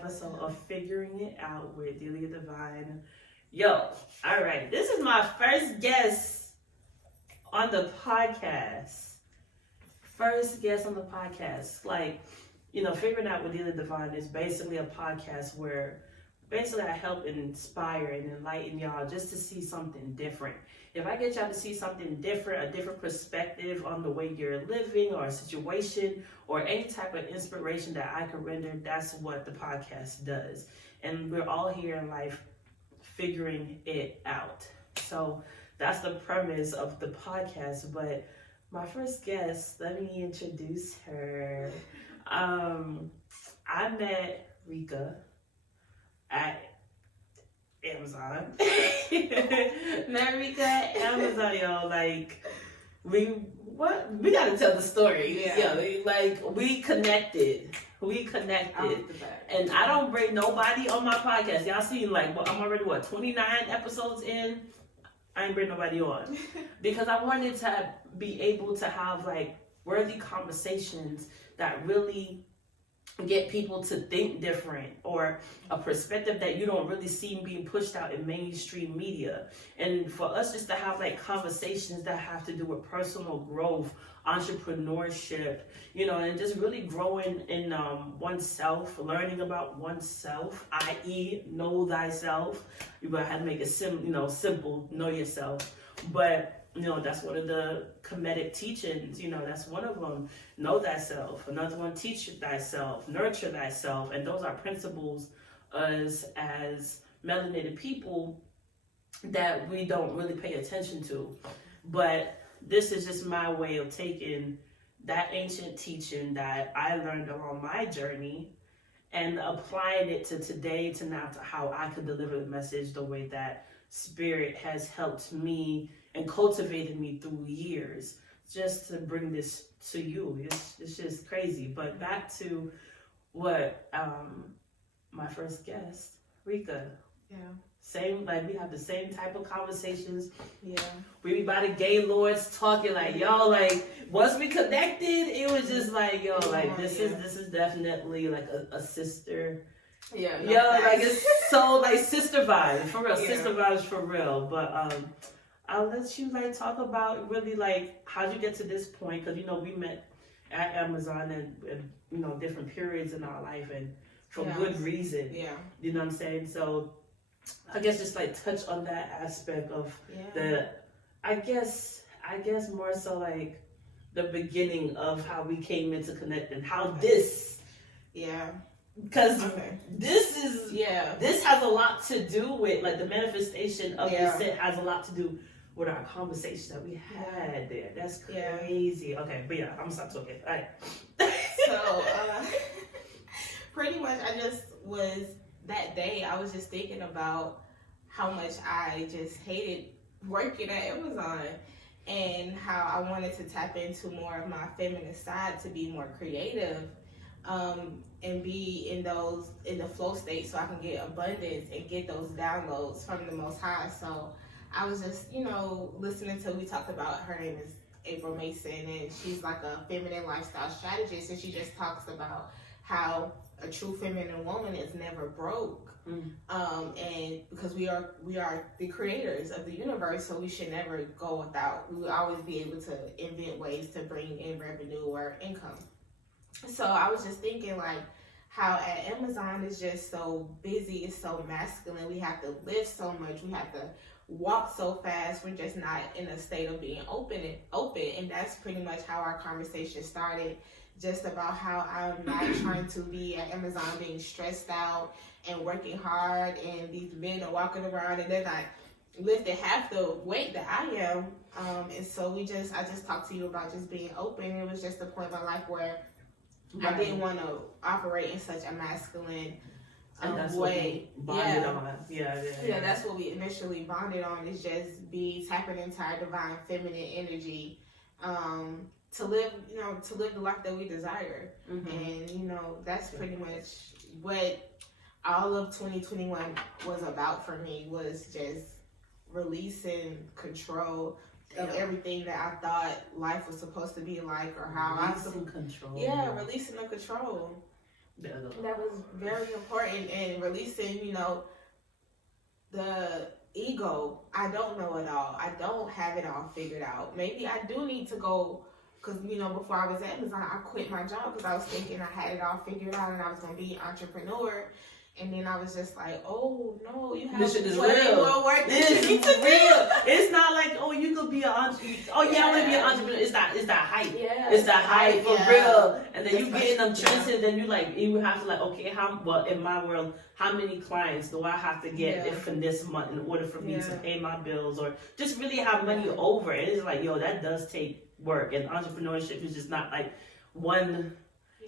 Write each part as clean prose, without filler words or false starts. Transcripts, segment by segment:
episode of Figuring It Out with Delia Divine. Yo, all right, this is my first guest on the podcast. Like, Figuring Out with Delia Divine is basically a podcast where basically I help inspire and enlighten y'all just to see something different. If I get y'all to see something different, a different perspective on the way you're living or a situation or any type of inspiration that I can render, that's what the podcast does. And we're all here in life figuring it out. So that's the premise of the podcast. But my first guest, let me introduce her. I met Rika at Amazon. Met Rika at Amazon, y'all. Like, we gotta tell the story. Yeah. We connected. And I don't bring nobody on my podcast. Y'all seen, I'm already 29 episodes in. I ain't bring nobody on because I wanted to be able to have worthy conversations that really get people to think different, or a perspective that you don't really see being pushed out in mainstream media. And for us just to have conversations that have to do with personal growth, entrepreneurship, and just really growing in oneself, learning about oneself, i.e. know thyself. You gotta have to make it simple, know yourself. But that's one of the Kemetic teachings. That's one of them. Know thyself. Another one, teach thyself, nurture thyself. And those are principles as melanated people that we don't really pay attention to. But this is just my way of taking that ancient teaching that I learned along my journey and applying it to today, to now, to how I could deliver the message the way that Spirit has helped me and cultivated me through years, just to bring this to you. It's just crazy. But back to what my first guest, Rika. Yeah. Same, we have the same type of conversations. Yeah. We be by the gay lords talking once we connected, it was just this is definitely a sister. Yeah. It's so sister vibes for real. Yeah. Sister vibes for real. But I'll let you talk about really how'd you get to this point, because we met at Amazon and different periods in our life and for good reason. Yeah. You know what I'm saying? So I guess just touch on that aspect of I guess more so the beginning of how we came into connecting, how this because this has a lot to do with the manifestation of this set has a lot to do with our conversation that we had there. That's crazy. Okay, but I'm gonna stop talking. All right. So pretty much that day I was just thinking about how much I just hated working at Amazon and how I wanted to tap into more of my feminine side, to be more creative, and be in the flow state so I can get abundance and get those downloads from the Most High. So I was just, listening to, we talked about, her name is April Mason, and she's a feminine lifestyle strategist, and she just talks about how a true feminine woman is never broke. And because we are the creators of the universe, so we should never go without. We will always be able to invent ways to bring in revenue or income. So I was just thinking how at Amazon is just so busy, it's so masculine. We have to lift so much, we have to walk so fast. We're just not in a state of being open, and that's pretty much how our conversation started. Just about how I'm not trying to be at Amazon being stressed out and working hard, and these men are walking around and they're not lifting half the weight that I am. And so I just talked to you about just being open. It was just a point in my life where I didn't want to operate in such a masculine and that's way. What we bonded on. Yeah, that's what we initially bonded on, is just be tapping into our divine feminine energy. To live the life that we desire. And, that's pretty much what all of 2021 was about for me, was just releasing control of everything that I thought life was supposed to be like, or how releasing control. Yeah, releasing the control. That was very important in releasing, you know, the ego. I don't know it all. I don't have it all figured out. Maybe I do need to go, because, you know, before I was at Amazon, I quit my job because I was thinking I had it all figured out and I was going to be an entrepreneur. And then I was just like, oh no, you have this shit is way real. more work than This you is need to real. do. It's not like, oh, you could be an entrepreneur. Oh yeah, I want to be an entrepreneur. It's that hype. Yeah, It's that hype for real. And then That's you get in them yeah. trenches, then you have to like, okay, in my world, how many clients do I have to get in this month in order for me to pay my bills or just really have money over? And it's like, yo, that does take work. And entrepreneurship is just not like one.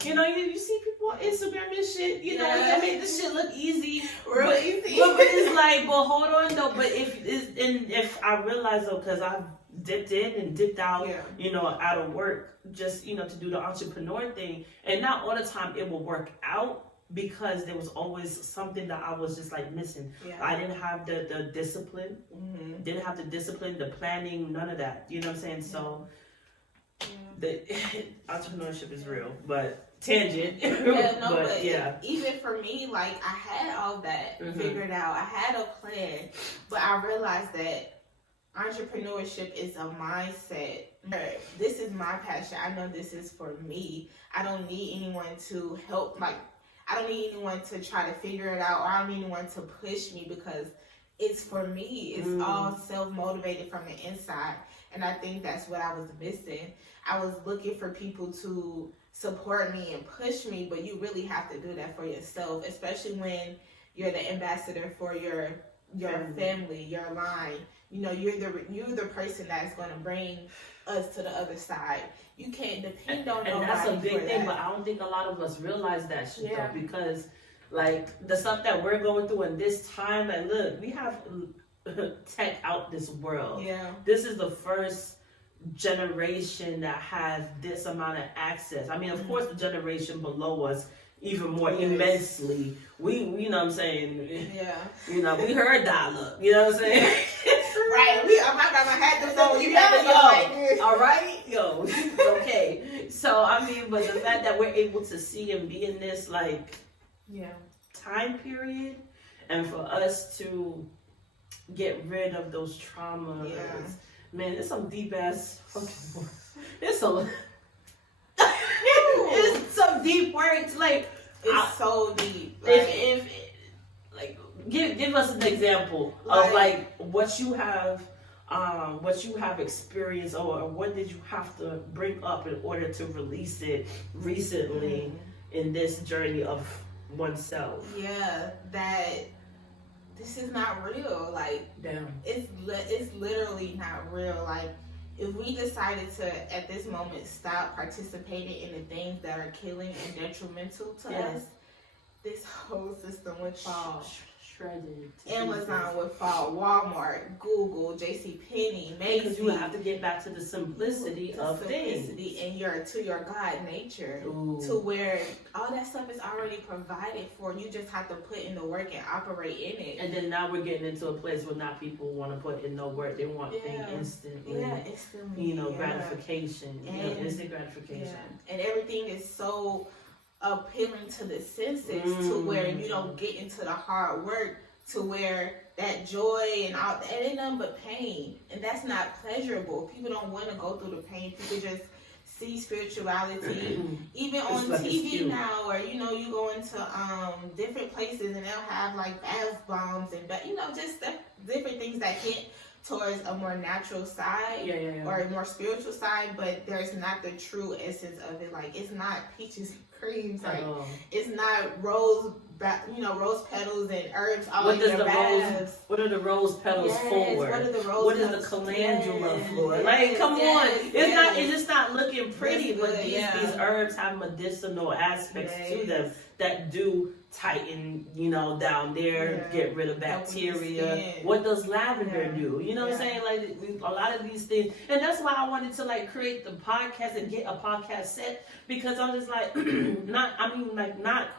You know, you see people on Instagram and shit, you know, they make this shit look easy. Real easy. But it's like, but hold on though, but if I realize though, because I've dipped in and dipped out, you know, out of work, just, you know, to do the entrepreneur thing, and not all the time it will work out because there was always something that I was just like missing. I didn't have the discipline, didn't have the discipline, the planning, none of that, you know what I'm saying? So the entrepreneurship is real, but tangent. But even for me, like, I had all that figured out. I had a plan, but I realized that entrepreneurship is a mindset. This is my passion. I know this is for me. I don't need anyone to help. Like, I don't need anyone to try to figure it out, or I don't need anyone to push me because it's for me. It's all self-motivated from the inside. And I think that's what I was missing. I was looking for people to support me and push me, but you really have to do that for yourself, especially when you're the ambassador for your family, your line. You know, you're the person that's going to bring us to the other side. You can't depend on nobody. And that's a big thing, but I don't think a lot of us realize that shit though, because like the stuff that we're going through in this time, and look, we have tech out this world. This is the first generation that has this amount of access. I mean, of course, the generation below us even more immensely. We, you know what I'm saying? You know, we heard dial-up. You know what I'm saying? Right. I'm not gonna have the phone. You got it. All right, yo, okay. So I mean, but the fact that we're able to see and be in this like time period, and for us to get rid of those traumas. Man, there's some deep ass fucking. It's some deep words. Like it's so deep. If like give us an example of like what you have experienced, or what did you have to bring up in order to release it recently in this journey of oneself. That this is not real. Like, damn, it's literally not real. Like, if we decided to at this moment stop participating in the things that are killing and detrimental to us, this whole system would fall. Shredded. Amazon would fall. Walmart, Google, JCPenney, Macy's. Because you have to get back to the simplicity of things. And to your God nature. To where all that stuff is already provided for. You just have to put in the work and operate in it. And then now we're getting into a place where not people want to put in no work. They want things instantly. Instantly. You know, gratification. Instant gratification. And everything is so appealing to the senses to where you don't get into the hard work, to where that joy and all that ain't nothing but pain, and that's not pleasurable. People don't want to go through the pain. People just see spirituality even on TV now, or you know, you go into different places and they'll have like bath bombs and just different things that hit towards a more natural side or a more spiritual side, but there's not the true essence of it. Like, it's not peaches and creams. Like, it's not rose petals and herbs all in your baths. What are the rose petals for? What are the rose What is the calendula for? Like, come on. It's just not looking pretty, but these herbs have medicinal aspects to them that do tighten, down there, get rid of bacteria. What does lavender do? You know what I'm saying? Like, a lot of these things. And that's why I wanted to like create the podcast and get a podcast set, because I'm just like, not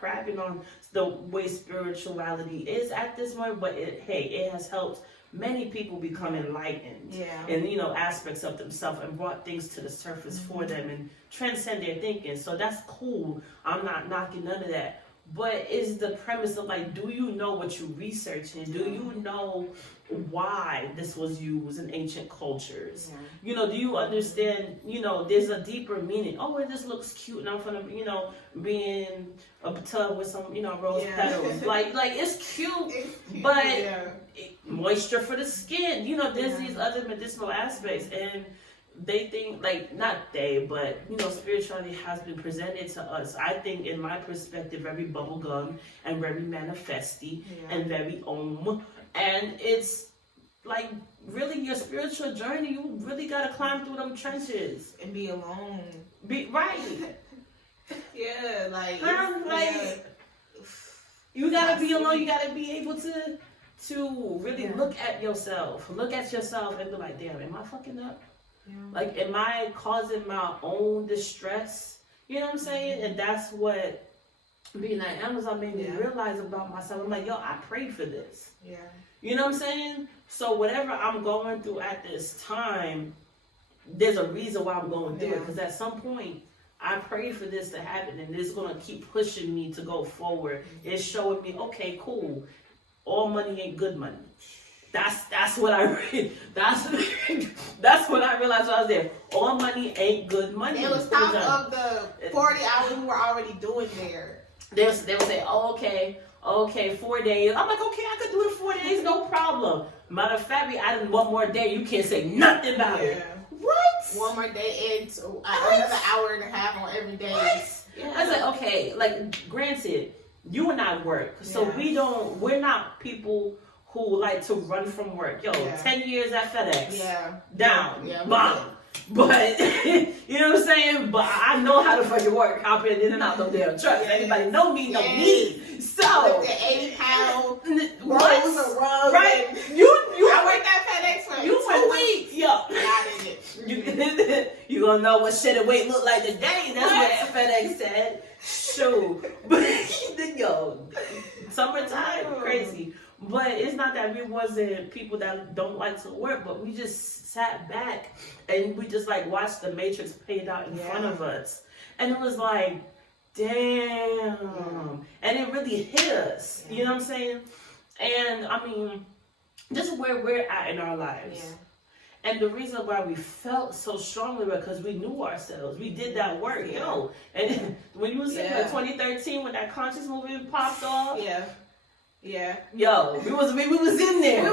crapping on the way spirituality is at this moment, but it has helped many people become enlightened and aspects of themselves, and brought things to the surface for them and transcend their thinking. So that's cool. I'm not knocking none of that. But is the premise of like, do you know what you're researching? Do you know why this was used in ancient cultures? Yeah. You know, do you understand, you know, there's a deeper meaning. Oh, it just looks cute and I'm gonna, you know, be in a tub with some, you know, rose petals. Like it's cute, but moisture for the skin. You know, there's these other medicinal aspects, and they think, like, not they, but, you know, spirituality has been presented to us, I think, in my perspective, very bubblegum and very manifesty and very and it's like, really, your spiritual journey, you really gotta climb through them trenches and be alone. Be right. Yeah, like you gotta be alone. You gotta be able to really look at yourself and be like, damn, am I fucking up? Yeah. Like, am I causing my own distress? You know what I'm saying? And that's what being at Amazon made me realize about myself. I'm like, yo, I prayed for this. Yeah. You know what I'm saying? So whatever I'm going through at this time, there's a reason why I'm going through it. Because at some point, I prayed for this to happen, and it's going to keep pushing me to go forward. It's showing me, okay, cool. All money ain't good money. That's what I that's what I realized when I was there. All money ain't good money. It was top of the 40 hours we were already doing there. They would say, oh, okay, 4 days. I'm like, okay, I could do the 4 days, no problem. Matter of fact, we added one more day. You can't say nothing about it. What? One more day and another hour and a half on every day. Yeah. I was like, okay, like, granted, you and I work, so we're not people who like to run from work. Yo, 10 years at FedEx. Down. Bomb. But, you know what I'm saying? But I know how to fucking work. Hop in and out of them trucks. Anybody know me, know me. So. With the 80 pound rolls of rugs. Right? I worked at FedEx for 2 weeks. Yo. You gonna know what shit and weight look like today. That's what FedEx said. Sure. But, yo, summertime, crazy. But it's not that we wasn't people that don't like to work, but we just sat back and we just like watched the Matrix played out in front of us. And it was like, damn. And it really hit us. You know what I'm saying? And I mean, just where we're at in our lives. And the reason why we felt so strongly because we knew ourselves. We did that work, yo. And when you was in 2013 when that conscious movement popped off. Yo, we was in there.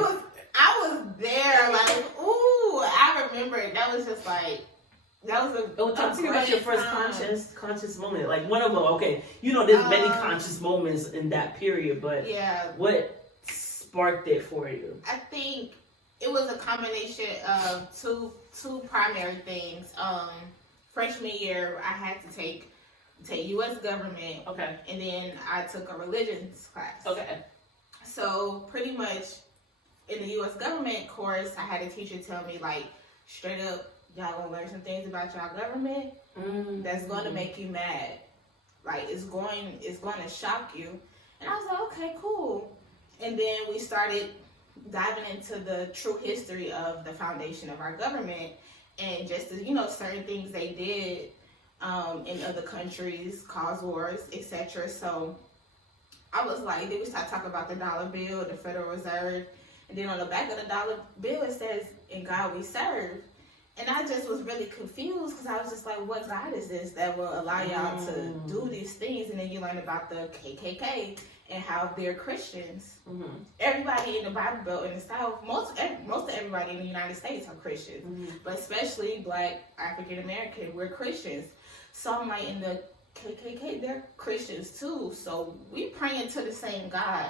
I was there, like, ooh, I remember that was just like, that was talk to me about your first conscious moment. Like, one of them, okay, you know, there's many conscious moments in that period, but what sparked it for you? I think it was a combination of two primary things. Freshman year, I had to take U.S. government. Okay. And then I took a religions class. Okay. So pretty much in the U.S. government course, I had a teacher tell me, like, straight up, y'all gonna learn some things about y'all government that's gonna make you mad. Like, it's going to shock you. And I was like, okay, cool. And then we started diving into the true history of the foundation of our government and just, you know, certain things they did in other countries, cause wars, etc. So I was like, then we started talking about the dollar bill, the Federal Reserve, and then on the back of the dollar bill it says, "In God we serve." And I just was really confused because I was just like, what God is this that will allow y'all to do these things? And then you learn about the KKK and how they're Christians. Everybody in the Bible Belt in the South, most of everybody in the United States are Christians, but especially Black, African American, we're Christians. So I'm like, in the KKK, they're Christians too. So we praying to the same God.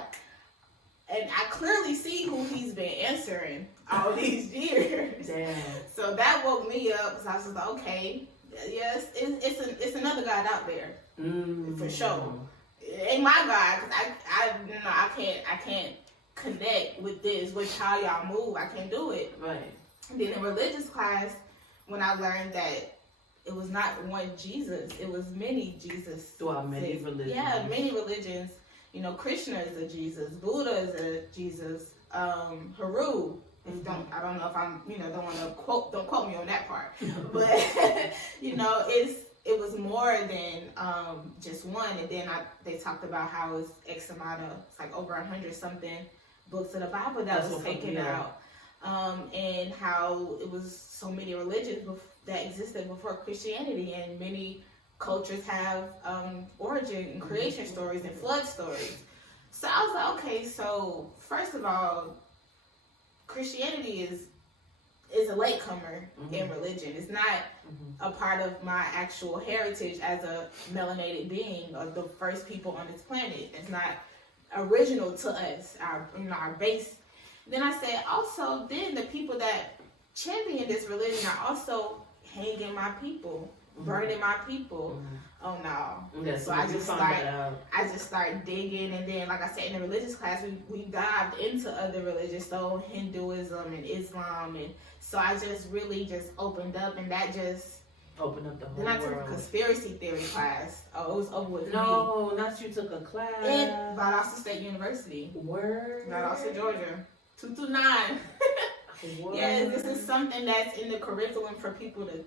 And I clearly see who he's been answering all these years. Damn. So that woke me up because I was like, okay, yes, it's another God out there for sure. It ain't my God because I can't connect with this, with how y'all move. I can't do it. Right. And then in religious class, when I learned that it was not one Jesus, it was many Jesus. Throughout many religions. Yeah, many religions. You know, Krishna is a Jesus, Buddha is a Jesus, Haru. I don't know if I'm, you know, don't quote me on that part, but you know, it was more than just one. And then they talked about how it's X amount of, it's like over 100 something books of the Bible that was taken out. And how it was so many religions that existed before Christianity, and many cultures have origin and creation stories and flood stories. So I was like, okay, so first of all, Christianity is a latecomer in religion. It's not a part of my actual heritage as a melanated being, or the first people on this planet. It's not original to us, our base. Then I said, also, then the people that champion this religion are also hanging my people, burning my people. Oh no! Yeah, so I just start digging, and then, like I said, in the religious class, we dived into other religions, so Hinduism and Islam, and so I just really just opened up, and that just opened up the whole world. Then I took a conspiracy theory class. Oh, it was over with me. No, not you took a class. At Valdosta State University. Word. Valdosta, Georgia. 229. Yes, this is something that's in the curriculum for people to.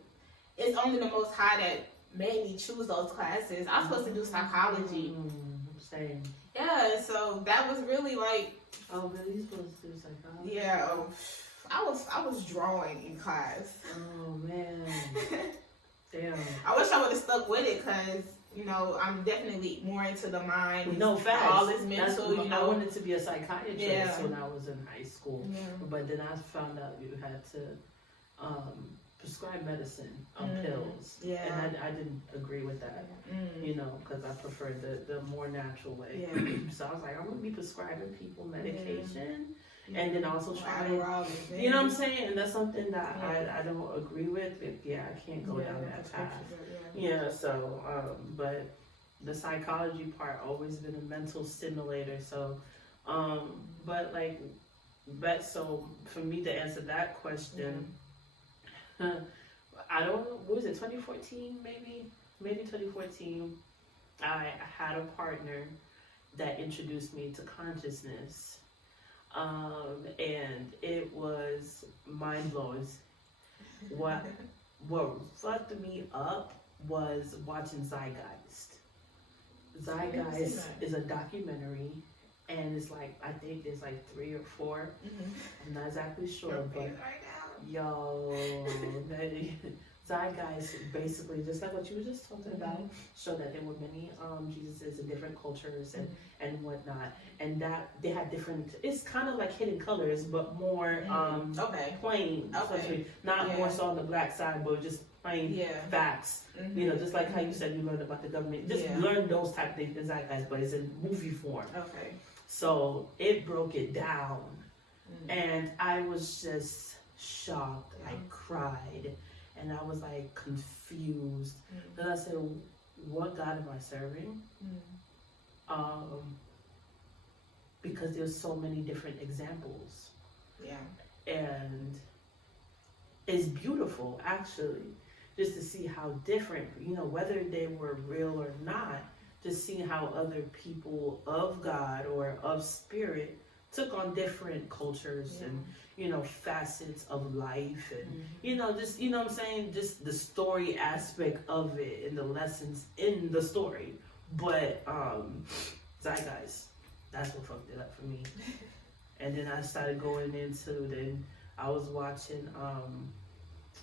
It's only the Most High that made me choose those classes. I was supposed to do psychology. Same. Yeah, so that was really like. Oh, really? You supposed to do psychology? Yeah, I was drawing in class. Oh man. Damn. I wish I would have stuck with it, because I'm definitely more into the mind. No, facts. All this mental, I wanted to be a psychiatrist when I was in high school. Yeah. But then I found out you had to prescribe medicine on pills. Yeah. And I didn't agree with that, because I preferred the more natural way. Yeah. So I was like, I'm going to be prescribing people medication. Yeah. And then also try to, you know what I'm saying? And that's something that I don't agree with. But I can't go down that path. Yeah, so, but the psychology part always been a mental stimulator. So, so for me to answer that question, I don't know, what was it, 2014 maybe 2014, I had a partner that introduced me to consciousness. And it was mind-blowing. What fucked me up was watching Zeitgeist. Zeitgeist is a documentary, and it's like, I think it's like 3 or 4. I'm not exactly sure, but Zeitgeist basically, just like what you were just talking about, showed that there were many Jesuses in different cultures and whatnot, and that they had different. It's kind of like Hidden Colors, but more plain, not more so on the black side, but just plain facts. Just like how you said you learned about the government, just learn those type of things in Zeitgeist, but it's in movie form. Okay. So it broke it down, and I was just shocked. I cried. And I was like confused. Then I said, what God am I serving? Because there's so many different examples. Yeah. And it's beautiful, actually, just to see how different, whether they were real or not, just seeing how other people of God or of spirit took on different cultures and facets of life, and just what I'm saying, just the story aspect of it and the lessons in the story. But Zeitgeist, that's what fucked it up for me. And then I started going into, then I was watching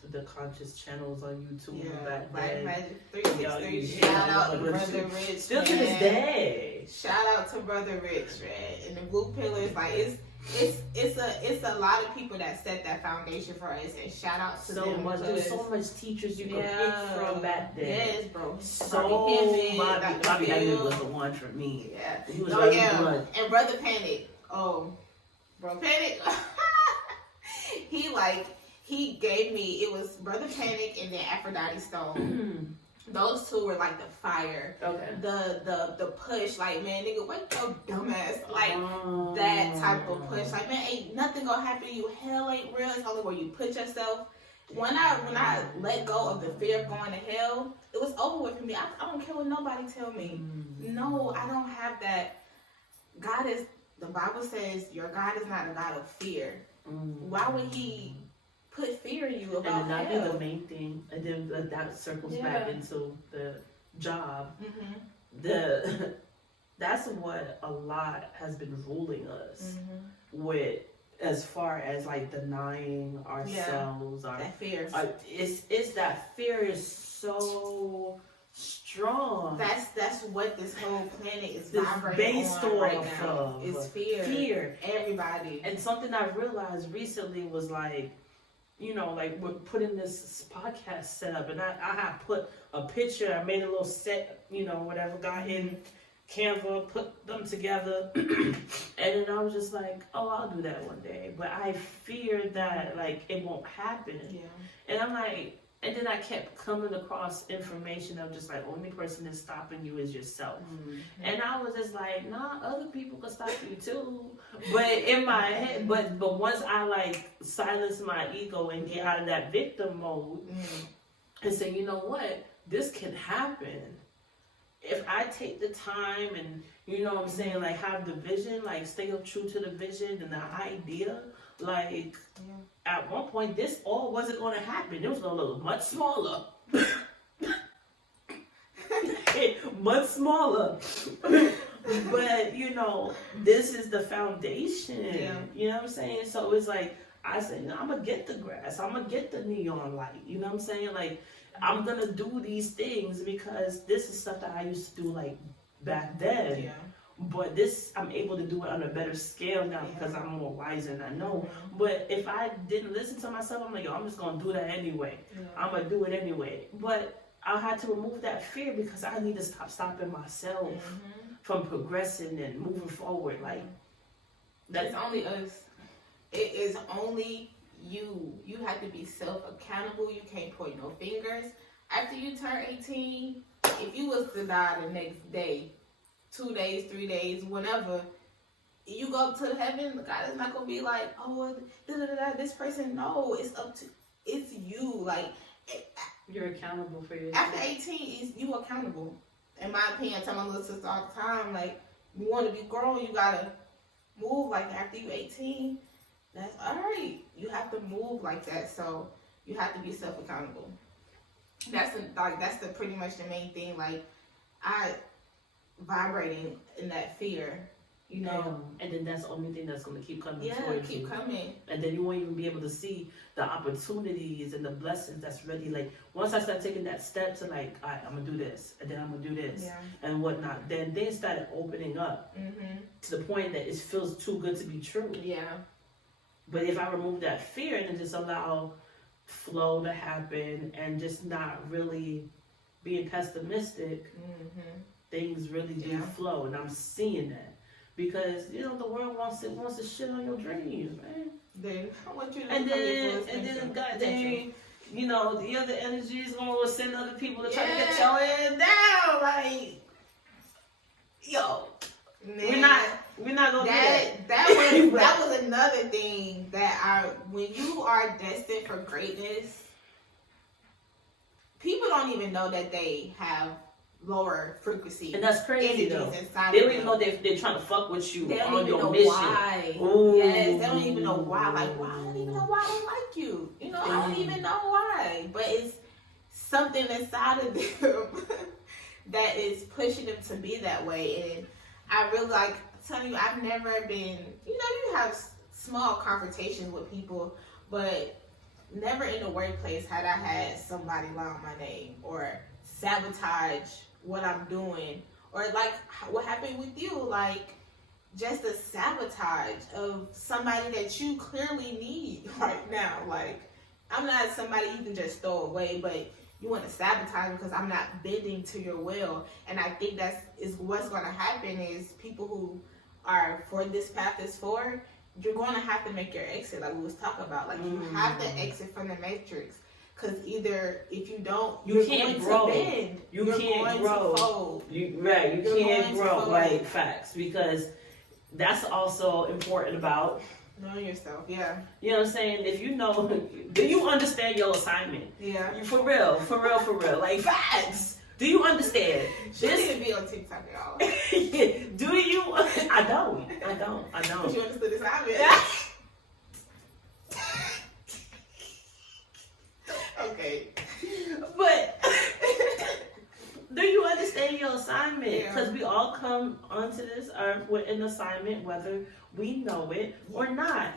the conscious channels on YouTube back then. Magic 363. Shout out to Brother Rich. Still to this day. Shout out to Brother Rich, man. And the Blue Pillars, like it's a lot of people that set that foundation for us, and shout out to them. There's so much teachers you could pick from back then. Yes, bro. So Bobby Hemming was the one for me. Yeah. He was blood. And Brother Panic. Oh, Bro Panic. He gave me, it was Brother Panic and then Aphrodite Stone. Those two were like the fire. Okay. The push, like, man, nigga, wake your dumb ass. Like, that type of push. Like, man, ain't nothing gonna happen to you. Hell ain't real. It's only where you put yourself. When I let go of the fear of going to hell, it was over with me. I don't care what nobody tell me. No, I don't have that. God is, the Bible says, your God is not a God of fear. Why would he put fear in you about and then hell. that'd be the main thing, and then that circles back into the job. That's what a lot has been ruling us with, as far as like denying ourselves. That fear. It's that fear is so strong. That's what this whole planet is vibrating based on right off now. of It's fear. Fear. Everybody. And something I realized recently was like, you know, like we're putting this podcast set up, and I had put a picture, I made a little set, you know, whatever, got in Canva, put them together, and then I was just like, oh, I'll do that one day. But I fear that, like, it won't happen. Yeah. And I'm like, and then I kept coming across information of just like, only person that's stopping you is yourself. And I was just like, nah, other people can stop you too. But in my head, but once I like silence my ego and get out of that victim mode and say, you know what, this can happen. If I take the time and, you know what I'm saying, like have the vision, like stay up true to the vision and the idea, like at one point this all wasn't going to happen. It was going to look much smaller. Much smaller. But, you know, this is the foundation. You know what I'm saying? So it's like, I said, I'm going to get the grass. I'm going to get the neon light. You know what I'm saying? Like, I'm going to do these things because this is stuff that I used to do, like, back then. But this, I'm able to do it on a better scale now because I'm more wiser and I know. But if I didn't listen to myself, I'm like, yo, I'm just going to do that anyway. I'm going to do it anyway. But I had to remove that fear because I need to stop stopping myself from progressing and moving forward. Like, that's only us. It is only you. You have to be self-accountable. You can't point no fingers. After you turn 18, if you was to die the next day, 2 days, 3 days, whenever, you go up to heaven, God is not going to be like, oh, this person. No, it's you. Like, you're accountable for yourself. After 18, you accountable. In my opinion, I tell my little sister all the time, like, you want to be grown, you got to move like after you 18. That's all right. You have to move like that. So you have to be self-accountable. That's pretty much the main thing. Like, I vibrating in that fear, you know. And then that's the only thing that's going to keep coming towards you. Keep coming. And then you won't even be able to see the opportunities and the blessings that's ready. Like, once I start taking that step to like, all right, I'm going to do this, and then I'm going to do this, and whatnot, then things started opening up to the point that it feels too good to be true. But if I remove that fear and then just allow flow to happen and just not really being pessimistic, things really do flow. And I'm seeing that. Because, you know, the world wants to shit on your dreams, man. Then I want you to and then goddamn, you know, the other energies gonna send other people to try to get your ass down. Like, yo, man, we're not gonna do that. That was another thing that when you are destined for greatness, people don't even know that they have lower frequency. And that's crazy though. Inside they don't even know they're trying to fuck with you on your mission. Why. Yes, they don't even know why. Like, why? I don't even know why I don't like you. You know, I don't even know why. But it's something inside of them that is pushing them to be that way. And I really like telling you, I've never been, you know, you have small confrontations with people, but never in the workplace had I had somebody lie on my name or sabotage what I'm doing, or like what happened with you, like just a sabotage of somebody that you clearly need right now. Like, I'm not somebody you can just throw away, but you want to sabotage because I'm not bending to your will. And I think is what's going to happen is people who are for this path is forward, you're going to have to make your exit, like we was talking about. Like, you have to exit from the matrix. Because either if you don't, you can't grow. Bend. You you're can't going grow. To fold. You can't grow. Like, facts. Because that's also important about knowing yourself. Yeah. You know what I'm saying? If you know, do you understand your assignment? Yeah. You for real. Like, facts. Do you understand? She didn't be on TikTok at all. Do you? I don't. But you understood the assignment. stay in your assignment, because we all come onto this earth with an assignment, whether we know it or not.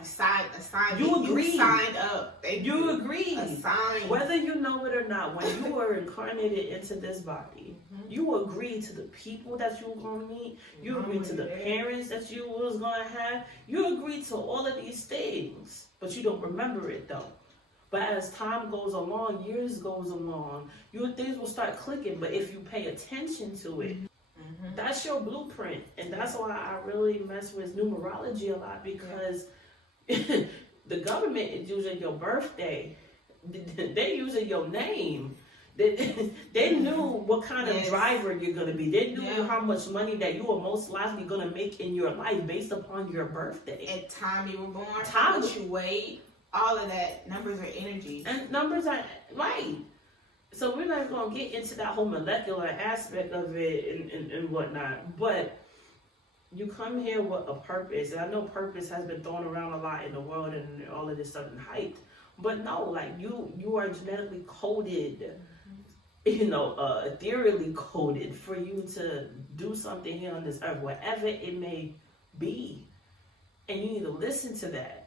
You agree. You signed up. You agree. Assigned. Whether you know it or not, when you were incarnated into this body, you agree to the people that you were going to meet. You agree to the parents that you was going to have. You agree to all of these things, but you don't remember it though. But as time goes along, years goes along, things will start clicking. But if you pay attention to it, that's your blueprint. And that's why I really mess with numerology a lot, because the government is using your birthday. They're using your name. They knew what kind of driver you're going to be. They knew how much money that you are most likely going to make in your life based upon your birthday. And time you were born, how much you weighed, all of that. Numbers are energy. And numbers are, right. So we're not going to get into that whole molecular aspect of it and whatnot. But you come here with a purpose. And I know purpose has been thrown around a lot in the world and all of this stuff and hyped. But no, like you are genetically coded, ethereally coded for you to do something here on this earth, wherever it may be. And you need to listen to that.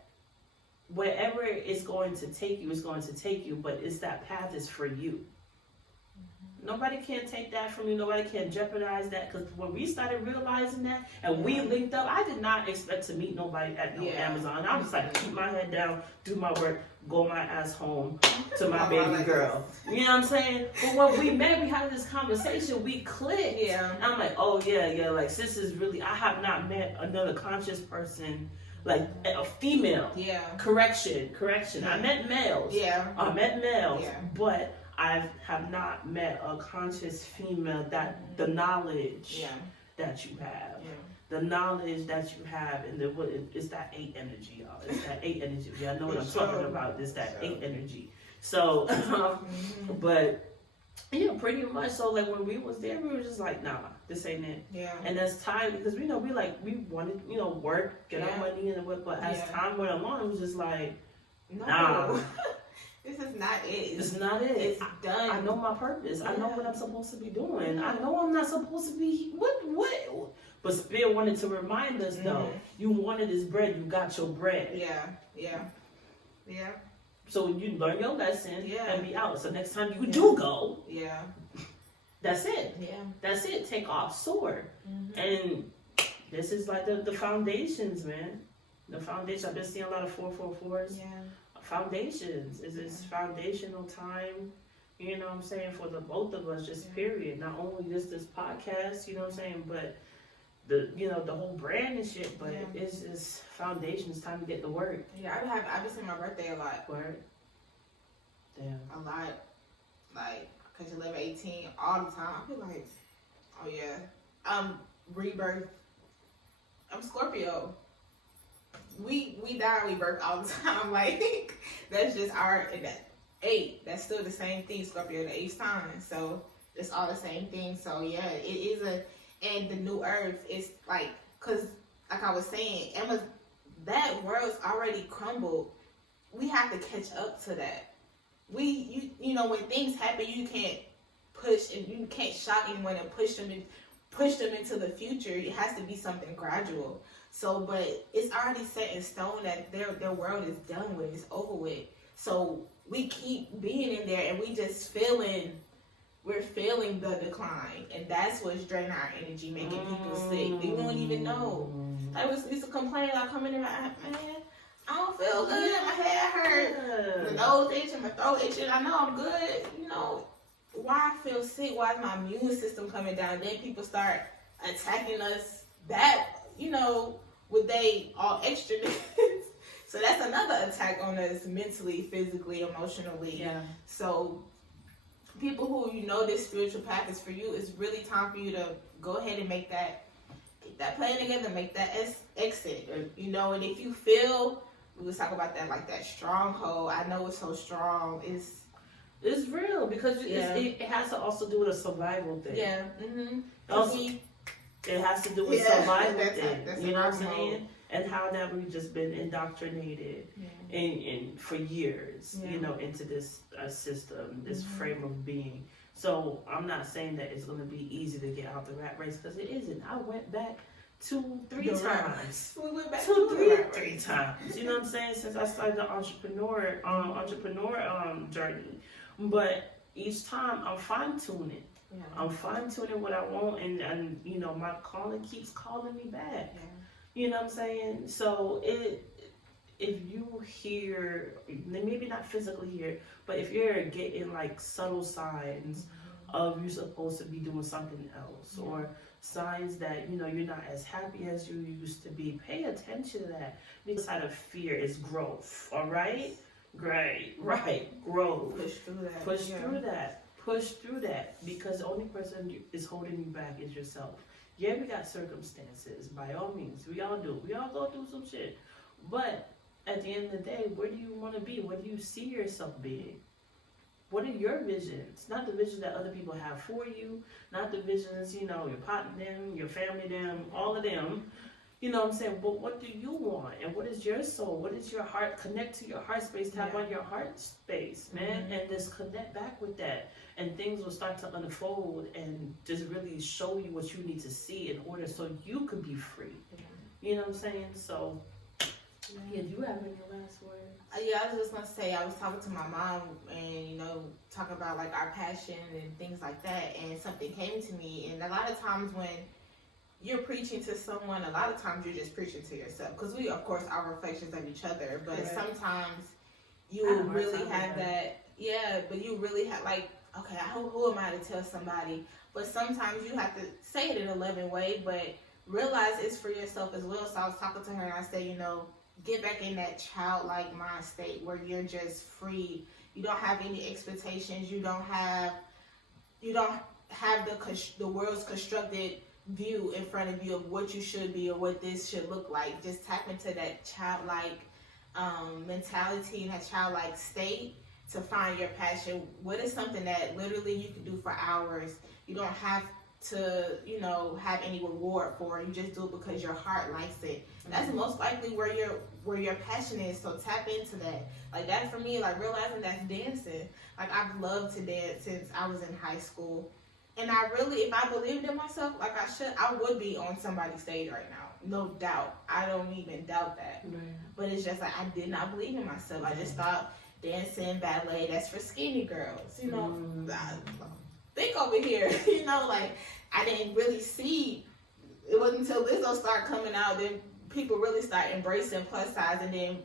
Wherever it's going to take you, it's going to take you, but that path is for you. Nobody can take that from you. Nobody can jeopardize that. Because when we started realizing that and we linked up, I did not expect to meet nobody at Amazon. I was like, keep my head down, do my work, go my ass home to my baby girl. You know what I'm saying? But when we met, we had this conversation, we clicked. Yeah. And I'm like, oh yeah, like sis is really, I have not met another conscious person, like a female. Yeah. Correction. I met males. Yeah. I met males. Yeah. But I have not met a conscious female that the knowledge that you have, the knowledge that you have, and it's that 8 energy, y'all. It's that 8 energy. Y'all know what I'm talking about. It's that 8 energy. So, but yeah, pretty much. So like when we was there, we were just like, nah, this ain't it. Yeah. And as time, because we wanted, work, get our money and what, but as time went along, it was just like, nah. This is not it. It's not it. It's done. I know my purpose. I know what I'm supposed to be doing. I know I'm not supposed to be what. But Spirit wanted to remind us though. You wanted this bread. You got your bread. Yeah. So you learn your lesson and be out. So next time you do go. Yeah. That's it. Yeah. That's it. Take off, soar. And this is like the foundations, man. The foundation. I've been seeing a lot of 444s. Yeah. Foundations is this foundational time, you know what I'm saying, for the both of us, just period. Not only this podcast, you know what I'm saying, but the whole brand and shit, but it's just foundations, time to get to work. Yeah, I've been saying my birthday a lot. Word. Damn. A lot. Like, cause 11, 18, all the time. I feel like, oh yeah. Rebirth. I'm Scorpio. We die, we birth all the time. Like, that's just that 8. That's still the same thing. Scorpio, the 8th sign. So it's all the same thing. So yeah, it is and the new earth is like, cause like I was saying, that world's already crumbled. We have to catch up to that. You when things happen, you can't push and you can't shock anyone and push them into the future. It has to be something gradual. So, but it's already set in stone that their world is done with, it's over with. So we keep being in there and we're feeling the decline. And that's what's draining our energy, making people sick. They won't even know. I used to complain, I come in there, man, I don't feel good, my head hurt, my nose itching, my throat itching, I know I'm good, why I feel sick, why is my immune system coming down? Then people start attacking us with they all extra. So that's another attack on us mentally, physically, emotionally. Yeah. So people who this spiritual path is for you, it's really time for you to go ahead and get that plan together, make that exit. And if you feel, we was talking about that, like that stronghold. I know it's so strong. It's real because it has to also do with a survival thing. Yeah. It has to do with survival thing. You know what I'm saying? And how that we've just been indoctrinated in for years, into this system, this frame of being. So I'm not saying that it's going to be easy to get out the rat race, because it isn't. I went back 2-3 times. We went back 3 times. You know what I'm saying? Since I started the entrepreneur journey. But each time I'm fine tuning. Yeah. I'm fine tuning what I want, and you know, my calling keeps calling me back. Yeah. You know what I'm saying? So if you hear, maybe not physically hear, but if you're getting like subtle signs of you're supposed to be doing something else, or signs that, you know, you're not as happy as you used to be, pay attention to that. Because side of fear is growth, all right? Great, right, growth. Push through that. Push through that, because the only person is holding you back is yourself. Yeah, we got circumstances, by all means. We all do. We all go through some shit. But at the end of the day, where do you want to be? Where do you see yourself being? What are your visions? Not the visions that other people have for you. Not the visions, you know, your partner, them, your family, them, all of them. You know what I'm saying? But what do you want? And what is your soul? What is your heart? Connect to your heart space. Tap on your heart space, man. And just connect back with that. And things will start to unfold and just really show you what you need to see in order so you could be free. You know what I'm saying? So, yeah, do you have any last words? Yeah, I was just gonna say, I was talking to my mom and, you know, talking about like our passion and things like that, and something came to me. And a lot of times when you're preaching to someone, a lot of times you're just preaching to yourself, because we, of course, are reflections of each other. But sometimes you really have that. Yeah, but you really have like, okay, who am I to tell somebody? But sometimes you have to say it in a loving way, but realize it's for yourself as well. So I was talking to her and I said, you know, get back in that childlike mind state where you're just free. You don't have any expectations. You don't have the world's constructed view in front of you of what you should be or what this should look like. Just tap into that childlike mentality and that childlike state to find your passion. What is something that literally you can do for hours? You don't have to, you know, have any reward for it. You just do it because your heart likes it. That's most likely where your passion is. So tap into that. Like that for me, like realizing that's dancing. Like I've loved to dance since I was in high school. And I really, if I believed in myself like I should, I would be on somebody's stage right now. No doubt. I don't even doubt that. But it's just like I did not believe in myself. I just thought dancing, ballet, that's for skinny girls. You know, think over here. You know, like I didn't really see. It wasn't until Lizzo started coming out then people really start embracing plus size, and then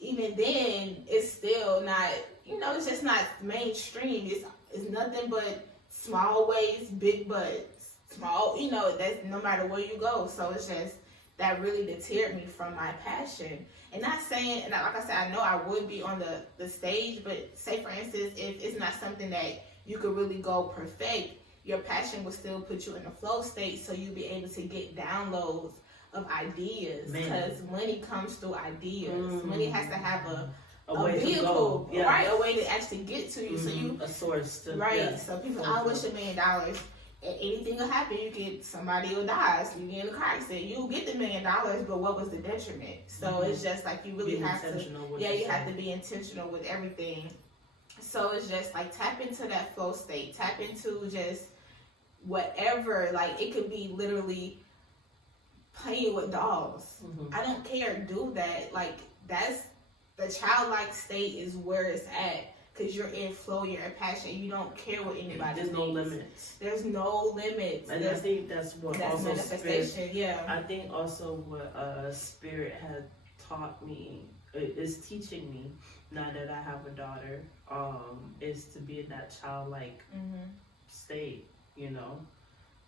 even then it's still not. You know, it's just not mainstream. It's nothing but small waist, big butts, small. You know, that's no matter where you go. So it's just that really deterred me from my passion. And not saying, and like I said, I know I would be on the stage, but say for instance, if it's not something that you could really go perfect, your passion will still put you in a flow state, so you'll be able to get downloads of ideas. Because money comes through ideas. Money has to have a vehicle, right? A way to actually get to you. So you a source to So people, I wish $1 million. Anything will happen. You get somebody will die. So you get in a car accident. You'll get the $1 million, but what was the detriment? So it's just like you really have to. You have to be intentional with everything. So it's just like tap into that flow state. Tap into just whatever. Like it could be literally playing with dolls. I don't care. Do that. Like that's the childlike state is where it's at. Because you're in flow, you're in passion, you don't care what anybody thinks. There's no limits. There's no limits. And I think that's what also manifestation, Spirit, I think also what Spirit had taught me, is teaching me, now that I have a daughter, is to be in that childlike state, you know?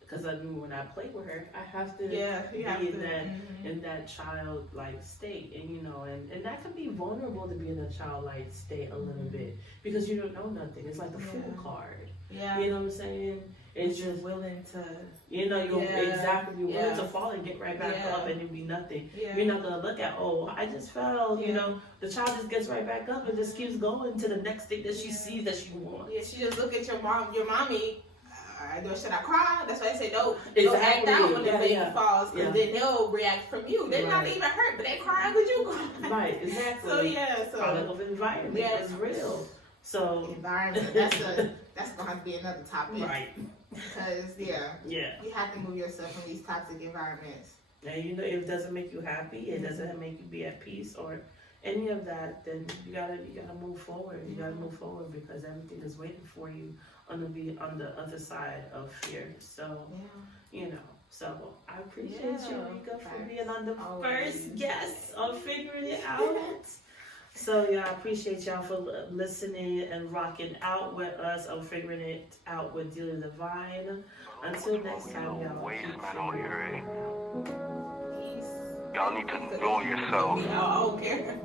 Because I mean, when I play with her, I have to be in that childlike state, and you know, and that can be vulnerable to be in a childlike state a little bit, because you don't know nothing. It's like the fool card. Yeah, you know what I'm saying? It's just willing to, you know, you're willing to fall and get right back up, and it be nothing. You're not gonna look at, oh, I just fell. You know, the child just gets right back up and just keeps going to the next thing that she sees that she wants. Yeah, she just look at your mommy. Should I cry? That's why I say don't act out when the baby falls, because then they'll react from you. They're not even hurt, but they crying with you crying. Right, exactly. So product of environment is real. So environment. That's gonna have to be another topic. right. Because yeah, Yeah. you have to move yourself from these toxic environments. And if it doesn't make you happy, it doesn't make you be at peace or any of that, then you gotta move forward. You gotta move forward because everything is waiting for you on the other side of fear. So so I appreciate you, Rika, for being on the first guest on Figuring It Out. So I appreciate y'all for listening and rocking out with us on Figuring It Out with Delia Divine. Until next time, y'all. Peace. Y'all need to know yourself. I don't care.